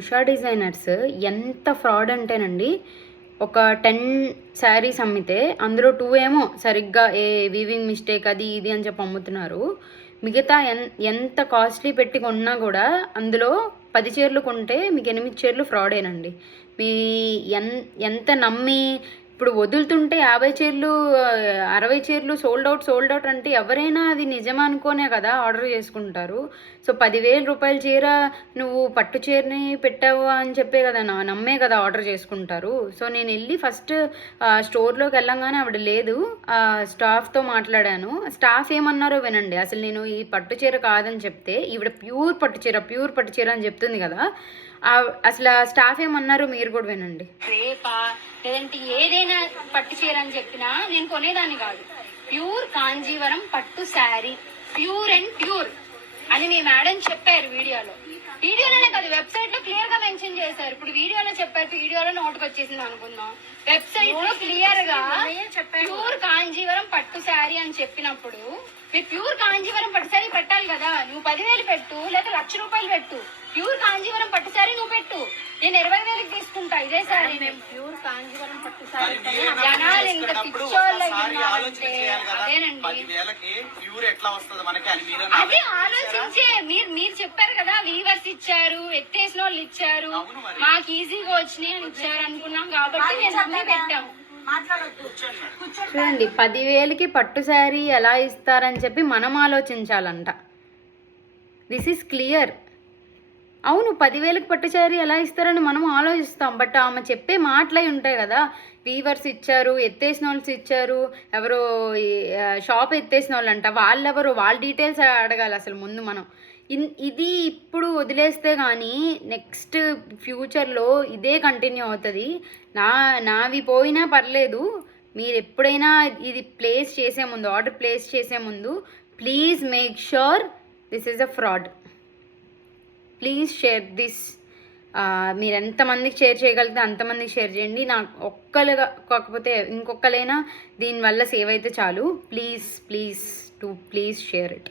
Usha designers ఎంత fraud అంటేనండి, ఒక 10 శారీస్ అమ్మితే అందులో 2 ఏమో సరిగ్గా వీవింగ్ మిస్టేక్ అది ఇది అని చెప్పి అమ్ముతున్నారు. మిగతా ఎంత కాస్ట్లీ పెట్టి కొన్నా కూడా అందులో 10 చీరలు కొంటే మీకు 8 చీరలు ఫ్రాడేనండి. మీ ఎంత నమ్మి ఇప్పుడు వదులుతుంటే 50 చీరలు 60 చీరలు సోల్డ్ అవుట్ అంటే ఎవరైనా అది నిజం అనుకోనే కదా ఆర్డర్ చేసుకుంటారు. సో 10,000 రూపాయల చీర నువ్వు పట్టు చీరని పెట్టావు అని చెప్పే కదా నమ్మే కదా ఆర్డర్ చేసుకుంటారు. సో నేను వెళ్ళి ఫస్ట్ స్టోర్లోకి వెళ్ళంగానే ఆవిడ లేదు, స్టాఫ్తో మాట్లాడాను. స్టాఫ్ ఏమన్నారో వినండి. అసలు నేను ఈ పట్టు చీర కాదని చెప్తే ఈవిడ ప్యూర్ పట్టు చీర అని చెప్తుంది కదా, అసలు స్టాఫ్ ఏమన్నారు మీరు కూడా వినండి. రేపా లేదంటే ఏదైనా పట్టు చీర అని చెప్పినా నేను కొనేదాన్ని కాదు. ప్యూర్ కాంజీవరం పట్టు శారీ, ప్యూర్ అండ్ ప్యూర్ అని మీ మేడం చెప్పారు వీడియోలోనే కాదు, వెబ్సైట్ లో క్లియర్ గా మెన్షన్ చేశారు. ఇప్పుడు వీడియోలో చెప్పారు, వీడియోలో నోటుకు వచ్చేసింది అనుకుందాం. వెబ్సైట్ లో క్లియర్ గా ప్యూర్ కాంజీవరం పట్టు శారీ అని చెప్పినప్పుడు మీరు ప్యూర్ కాంజీవరం పట్టు శారీ పెట్టాలి కదా. నువ్వు 10,000 పెట్టు లేదా 1,00,000 రూపాయలు పెట్టు, ప్యూర్ కాంజీవరం పట్టు శారీ నువ్వు పెట్టు, నేను 20,000కి తీసుకుంటా ఇదే శారీ. ప్యూర్ కాంజీవరం పట్టు శారీ జనాలు ఇంకా పిచ్చోళ్ళు అదేనండి. అదే ఆలోచించే మీరు చెప్పారు కదా, వీవర్స్ ఇచ్చారు, ఎత్తేసిన వాళ్ళు ఇచ్చారు, మాకు ఈజీగా వచ్చినాయి అని ఇచ్చారు అనుకున్నాం కాబట్టి నేను అన్నీ పెట్టాము. చూడండి, 10,000కి పట్టు శారీ ఎలా ఇస్తారని చెప్పి మనం ఆలోచించాలంట. This is clear. అవును, 10,000కి పట్టు శారీ ఎలా ఇస్తారని మనం ఆలోచిస్తాం. బట్ ఆమె చెప్పే మాటలై ఉంటాయి కదా, వీవర్స్ ఇచ్చారు, ఎత్తేసిన వాళ్ళు ఇచ్చారు, ఎవరో షాప్ ఎత్తేసిన వాళ్ళు అంట, వాళ్ళెవరు, వాళ్ళ డీటెయిల్స్ అడగాలి అసలు ముందు మనం. ఇది ఇప్పుడు వదిలేస్తే కానీ నెక్స్ట్ ఫ్యూచర్లో ఇదే కంటిన్యూ అవుతుంది. నావి పోయినా పర్లేదు, మీరు ఎప్పుడైనా ఇది ప్లేస్ చేసే ముందు, ఆర్డర్ ప్లేస్ చేసే ముందు please make sure this is a fraud. Please share this. మీరు ఎంతమందికి షేర్ చేయగలిగితే అంతమందికి షేర్ చేయండి. నాకు ఒక్కరుగా కాకపోతే ఇంకొకరైనా దీనివల్ల సేవ్ అయితే చాలు. Please please share it.